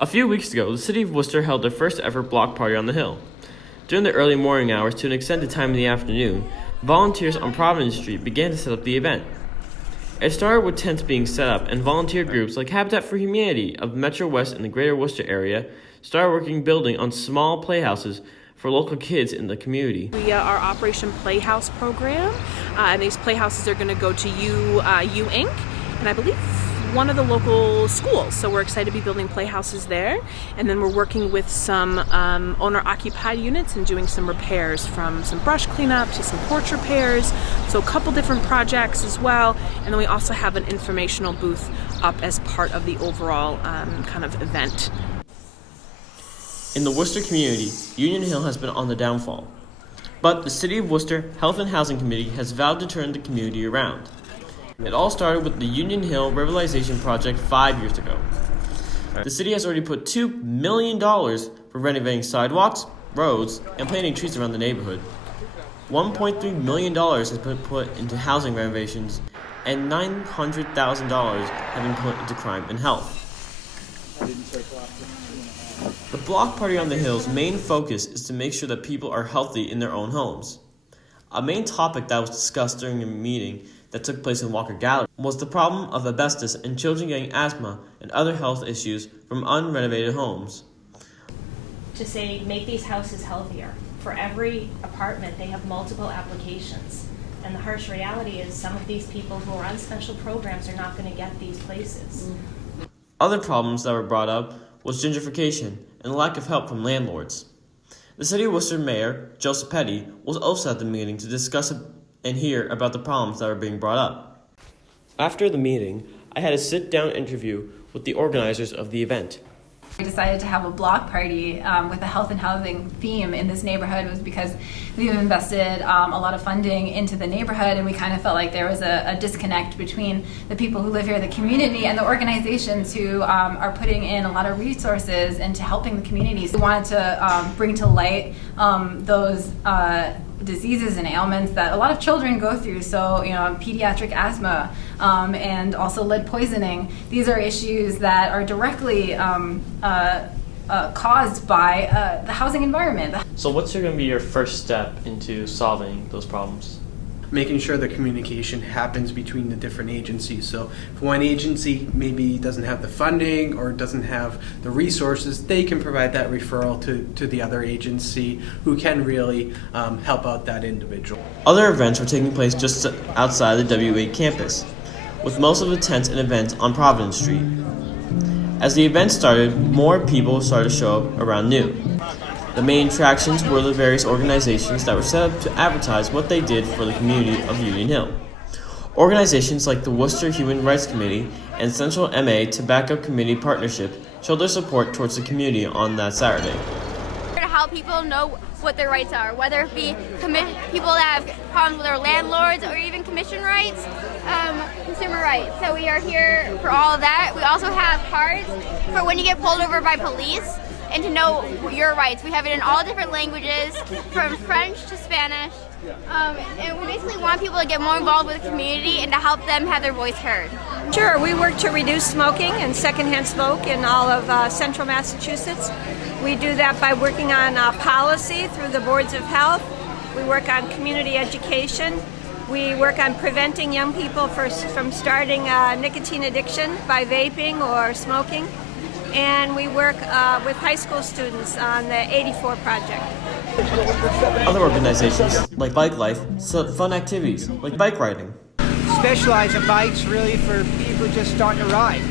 A few weeks ago, the city of Worcester held their first ever block party on the Hill. During the early morning hours to an extended time in the afternoon, volunteers on Providence Street began to set up the event. It started with tents being set up, and volunteer groups like Habitat for Humanity of Metro West and the Greater Worcester area started working building on small playhouses for local kids in the community. We our Operation Playhouse program, and these playhouses are going to go to U Inc. and I believe one of the local schools. So we're excited to be building playhouses there, and then we're working with some owner-occupied units and doing some repairs, from some brush cleanup to some porch repairs. So a couple different projects as well, and then we also have an informational booth up as part of the overall kind of event. In the Worcester community, Union Hill has been on the downfall. But the City of Worcester Health and Housing Committee has vowed to turn the community around. It all started with the Union Hill Revitalization project 5 years ago. The city has already put $2 million for renovating sidewalks, roads, and planting trees around the neighborhood. $1.3 million has been put into housing renovations, and $900,000 have been put into crime and health. The block party on the Hill's main focus is to make sure that people are healthy in their own homes. A main topic that was discussed during a meeting that took place in Walker Gallery was the problem of asbestos and children getting asthma and other health issues from unrenovated homes. To say, make these houses healthier. For every apartment, they have multiple applications. And the harsh reality is some of these people who are on special programs are not going to get these places. Other problems that were brought up was gentrification and the lack of help from landlords. The City of Worcester Mayor, Joseph Petty, was also at the meeting to discuss and hear about the problems that were being brought up. After the meeting, I had a sit-down interview with the organizers of the event. We decided to have a block party with a health and housing theme in this neighborhood was because we've invested a lot of funding into the neighborhood, and we kind of felt like there was a disconnect between the people who live here, the community, and the organizations who are putting in a lot of resources into helping the communities. We wanted to bring to light those diseases and ailments that a lot of children go through. So, pediatric asthma and also lead poisoning. These are issues that are directly caused by the housing environment. So what's going to be your first step into solving those problems? Making sure the communication happens between the different agencies. So if one agency maybe doesn't have the funding or doesn't have the resources, they can provide that referral to the other agency who can really help out that individual. Other events were taking place just outside the W8 campus, with most of the tents and events on Providence Street. As the event started, more people started to show up around noon. The main attractions were the various organizations that were set up to advertise what they did for the community of Union Hill. Organizations like the Worcester Human Rights Committee and Central MA Tobacco Committee Partnership showed their support towards the community on that Saturday. We're going to help people know what their rights are, whether it be people that have problems with their landlords or even commission rights, consumer rights. So we are here for all of that. We also have cards for when you get pulled over by police and to know your rights. We have it in all different languages, from French to Spanish, and we basically want people to get more involved with the community and to help them have their voice heard. Sure, we work to reduce smoking and secondhand smoke in all of central Massachusetts. We do that by working on policy through the boards of health. We work on community education. We work on preventing young people from starting nicotine addiction by vaping or smoking. And we work with high school students on the 84 project. Other organizations, like Bike Life, set up fun activities, like bike riding. Specialize in bikes really for people just starting to ride.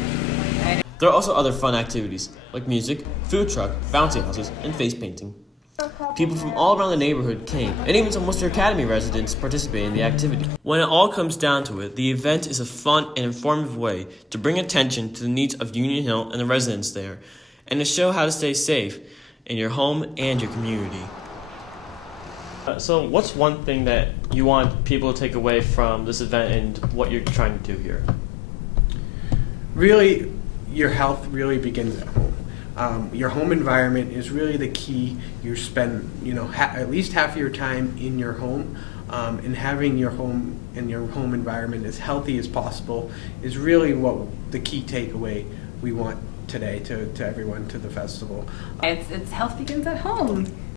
There are also other fun activities, like music, food truck, bouncy houses, and face painting. People from all around the neighborhood came, and even some Worcester Academy residents participated in the activity. When it all comes down to it, the event is a fun and informative way to bring attention to the needs of Union Hill and the residents there, and to show how to stay safe in your home and your community. So what's one thing that you want people to take away from this event and what you're trying to do here? Really, your health really begins at home. Your home environment is really the key. You spend, at least half of your time in your home, and having your home and your home environment as healthy as possible is really what the key takeaway we want today to everyone, to the festival. It's health begins at home.